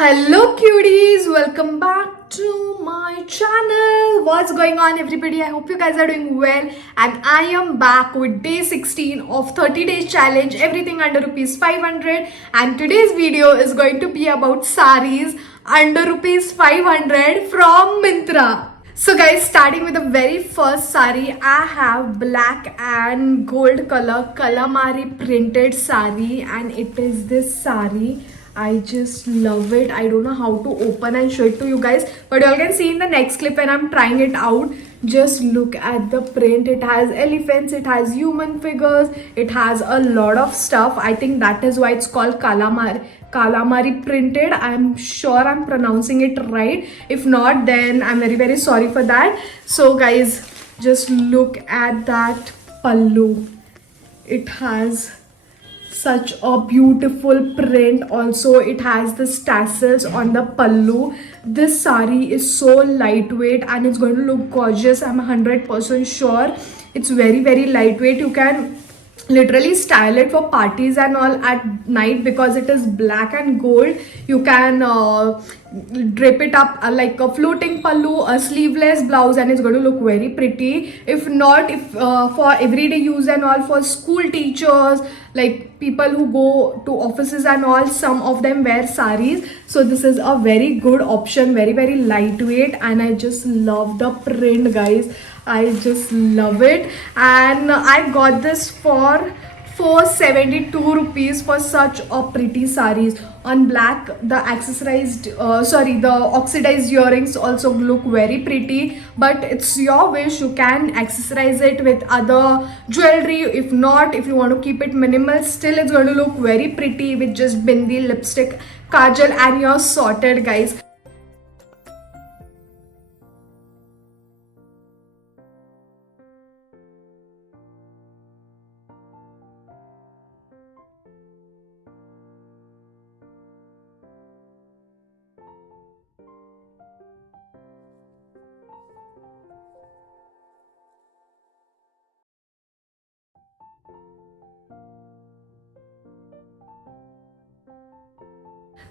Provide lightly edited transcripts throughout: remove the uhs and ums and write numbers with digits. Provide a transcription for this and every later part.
Hello cuties, welcome back to my channel. What's going on everybody? I hope you guys are doing well and I am back with day 16 of 30 days challenge, everything under rupees 500, and today's video is going to be about saris under rupees 500 from Myntra. So guys, starting with the very first sari, I have black and gold color calamari printed sari, and it is this sari. I just love it. I don't know how to open and show it to you guys, but you all can see in the next clip when I'm trying it out. Just look at the print. It has elephants, it has human figures, it has a lot of stuff. I think that is why it's called calamari printed. I'm sure I'm pronouncing it right. If not, then I'm very sorry for that. So guys, just look at that pallu. It has such a beautiful print. Also, it has the tassels on the pallu. This sari is so lightweight and it's going to look gorgeous. I'm 100% sure. It's very lightweight. You can literally style it for parties and all at night because it is black and gold. You can drape it up like a floating pallu, a sleeveless blouse, and it's going to look very pretty. If not, if for everyday use and all, for school teachers, like people who go to offices and all, some of them wear saris. So this is a very good option, very lightweight, and I just love the print, guys. I just love it, and I got this for 472 rupees for such a pretty saris. On black, the the oxidized earrings also look very pretty, but it's your wish. You can accessorize it with other jewelry. If not, if you want to keep it minimal, still it's going to look very pretty with just bindi, lipstick, kajal, and you're sorted, guys.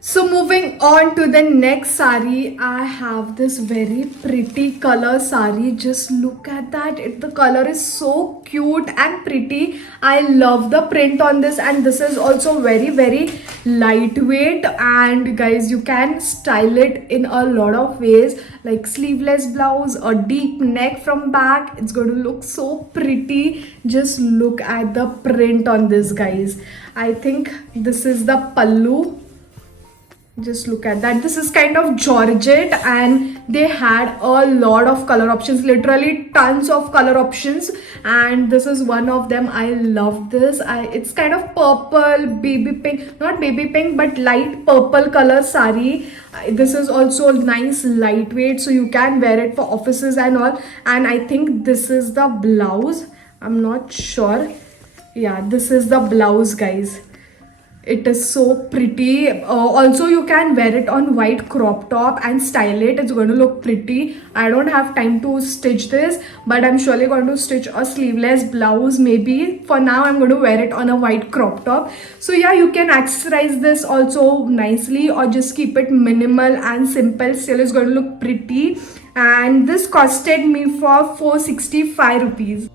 So moving on to the next sari, I have this very pretty color sari. Just look at that. The color is so cute and pretty. I love the print on this, and this is also very lightweight, and guys, you can style it in a lot of ways, like sleeveless blouse, a deep neck from back. It's going to look so pretty. Just look at the print on this, guys. I think this is the pallu. Just look at that. This is kind of georgette, and they had a lot of color options, literally tons of color options, and this is one of them. I love this. It's kind of purple, baby pink, not baby pink, but light purple color sari. This is also nice, lightweight, so you can wear it for offices and all. And I think this is the blouse. I'm not sure. Yeah, this is the blouse, guys. It is so pretty. Also, you can wear it on white crop top and style it. It's going to look pretty. I don't have time to stitch this, but I'm surely going to stitch a sleeveless blouse. Maybe for now I'm going to wear it on a white crop top. So yeah, you can accessorize this also nicely, or just keep it minimal and simple. Still it's going to look pretty. And this costed me for 465 rupees.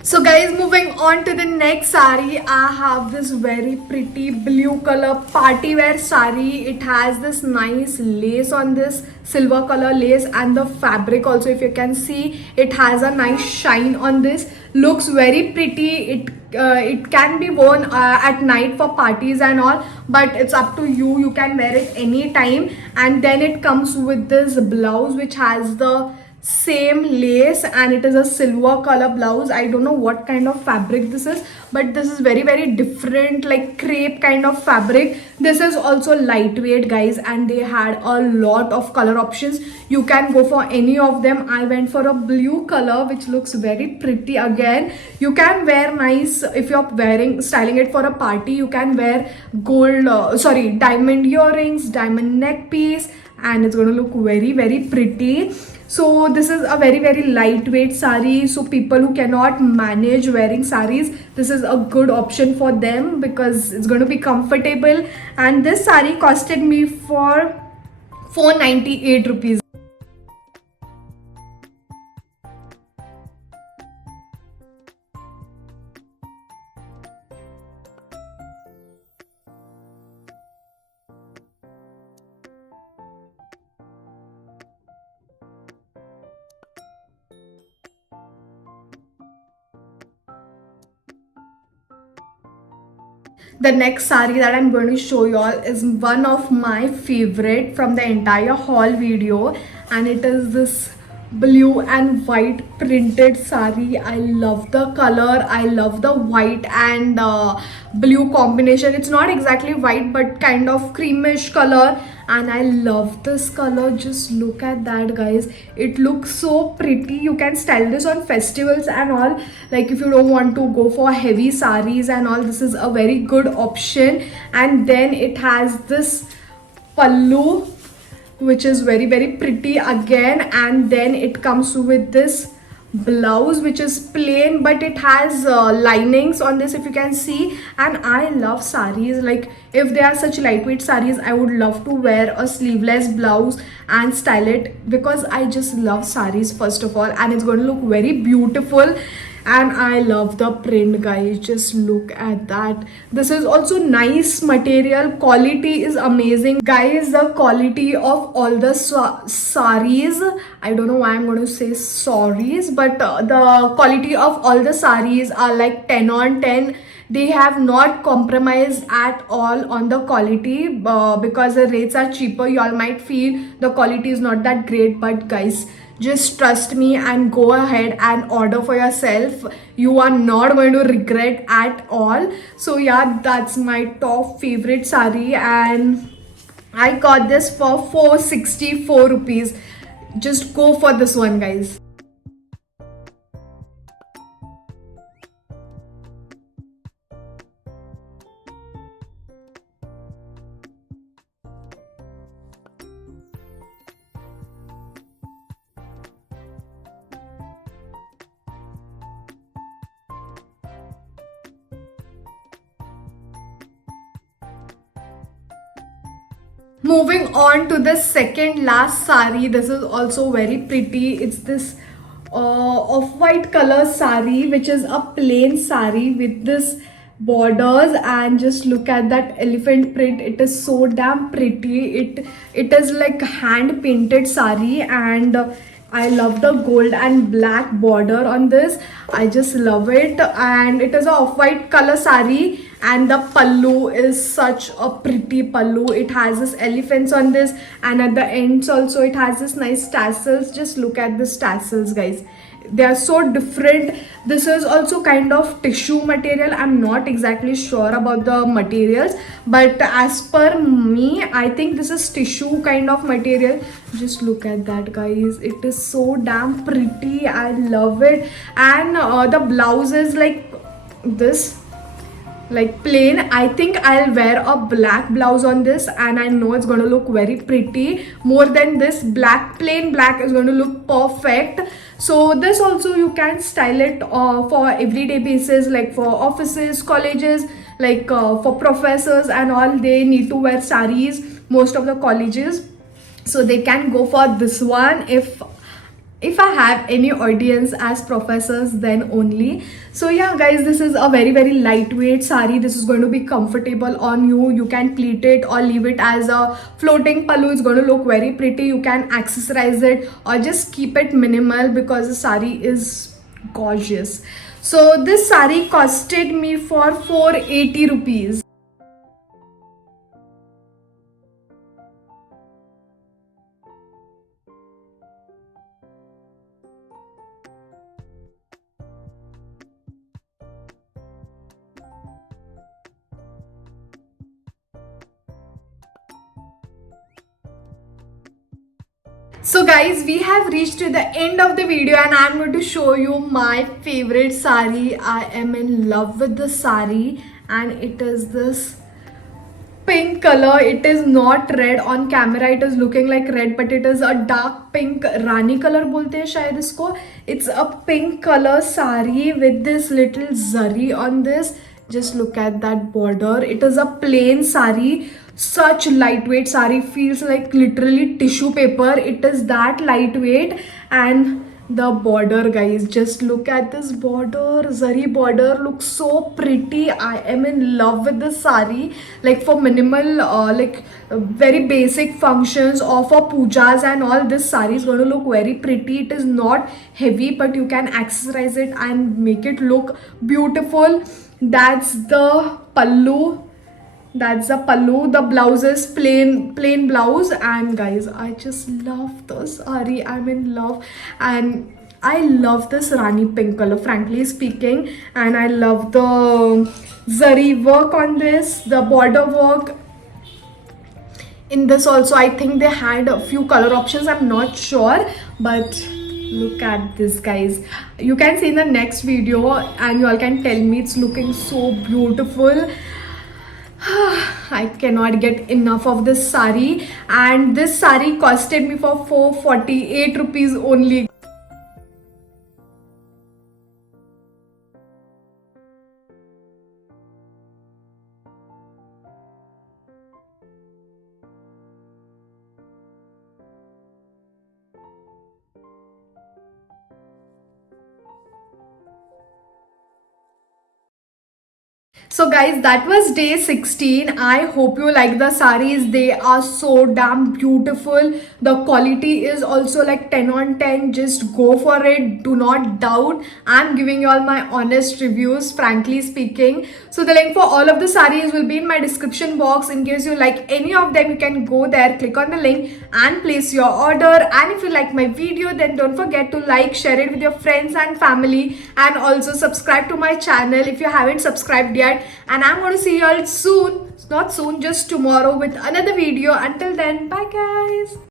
So guys, moving on to the next sari, I have this very pretty blue color party wear sari. It has this nice lace on this, silver color lace, and the fabric also, if you can see, it has a nice shine on this. Looks very pretty. It can be worn at night for parties and all, but it's up to you. You can wear it anytime. And then it comes with this blouse which has the same lace, and it is a silver color blouse. I don't know what kind of fabric this is, but this is very very different, like crepe kind of fabric. This is also lightweight, guys, and they had a lot of color options. You can go for any of them. I went for a blue color, which looks very pretty. Again, you can wear nice if you're wearing styling it for a party. You can wear gold diamond earrings, diamond neck piece, and it's going to look very very pretty. So this is a very very lightweight sari, so people who cannot manage wearing saris, this is a good option for them because it's going to be comfortable. And this sari costed me for 498 rupees. The next sari that I'm going to show y'all is one of my favorite from the entire haul video, and it is this blue and white printed sari. I love the color, I love the white and blue combination. It's not exactly white but kind of creamish color, and I love this color. Just look at that, guys. It looks so pretty. You can style this on festivals and all. Like if you don't want to go for heavy saris and all, this is a very good option. And then it has this pallu, which is very very pretty again, and then it comes with this blouse which is plain, but it has linings on this, if you can see. And I love saris. Like if they are such lightweight saris, I would love to wear a sleeveless blouse and style it, because I just love saris first of all, and it's going to look very beautiful. And I love the print, guys. Just look at that. This is also nice material. Quality is amazing, guys. The quality of all the saris, I don't know why I'm going to say saris, but the quality of all the saris are like 10 on 10. They have not compromised at all on the quality, because the rates are cheaper. You all might feel the quality is not that great, but guys, just trust me and go ahead and order for yourself. You are not going to regret at all. So yeah, that's my top favorite sari, and I got this for 464 rupees. Just go for this one, guys. Moving on to the second last sari. This is also very pretty. It's this off-white color sari, which is a plain sari with this borders, and just look at that elephant print. It is so damn pretty. It is like hand painted sari, and I love the gold and black border on this. I just love it, and it is a off-white color sari, and the pallu is such a pretty pallu. It has this elephants on this, and at the ends also it has this nice tassels. Just look at this tassels, guys. They are so different. This is also kind of tissue material. I'm not exactly sure about the materials, but as per me, I think this is tissue kind of material. Just look at that, guys. It is so damn pretty. I love it. And the blouse is like this, like plain. I think I'll wear a black blouse on this, and I know it's going to look very pretty. More than this, black, plain black is going to look perfect. So this also you can style it for everyday basis, like for offices, colleges, like for professors and all. They need to wear saris, most of the colleges, so they can go for this one. If I have any audience as professors, then only. So yeah, guys, this is a very very lightweight sari. This is going to be comfortable on you. You can pleat it or leave it as a floating pallu. It's going to look very pretty. You can accessorize it or just keep it minimal, because the sari is gorgeous. So this sari costed me for 480 rupees. So guys, we have reached to the end of the video and I'm going to show you my favorite sari. I am in love with the sari and it is this pink color. It is not red. On camera it is looking like red, but it is a dark pink. Rani color bolte hain shayad isko. It's a pink color sari with this little zari on this. Just look at that border. It is a plain sari. Such lightweight sari, feels like literally tissue paper. It is that lightweight. And the border, guys, just look at this border. Zari border looks so pretty. I am in love with this sari. Like for minimal very basic functions or for pujas and all, this sari is going to look very pretty. It is not heavy, but you can accessorize it and make it look beautiful. That's the pallu. That's the pallu. The blouse is plain blouse. And guys, I just love the sari. I'm in love. And I love this Rani pink color, frankly speaking. And I love the zari work on this, the border work. In this also, I think they had a few color options. I'm not sure, but look at this, guys. You can see in the next video and you all can tell me it's looking so beautiful. I cannot get enough of this sari, and this sari costed me for 448 rupees only. So guys, that was day 16. I hope you like the saris. They are so damn beautiful. The quality is also like 10 on 10. Just go for it. Do not doubt. I'm giving you all my honest reviews, frankly speaking. So the link for all of the saris will be in my description box. In case you like any of them, you can go there, click on the link and place your order. And if you like my video, then don't forget to like, share it with your friends and family, and also subscribe to my channel if you haven't subscribed yet. And I'm going to see you all soon, not soon, just tomorrow with another video. Until then, bye guys.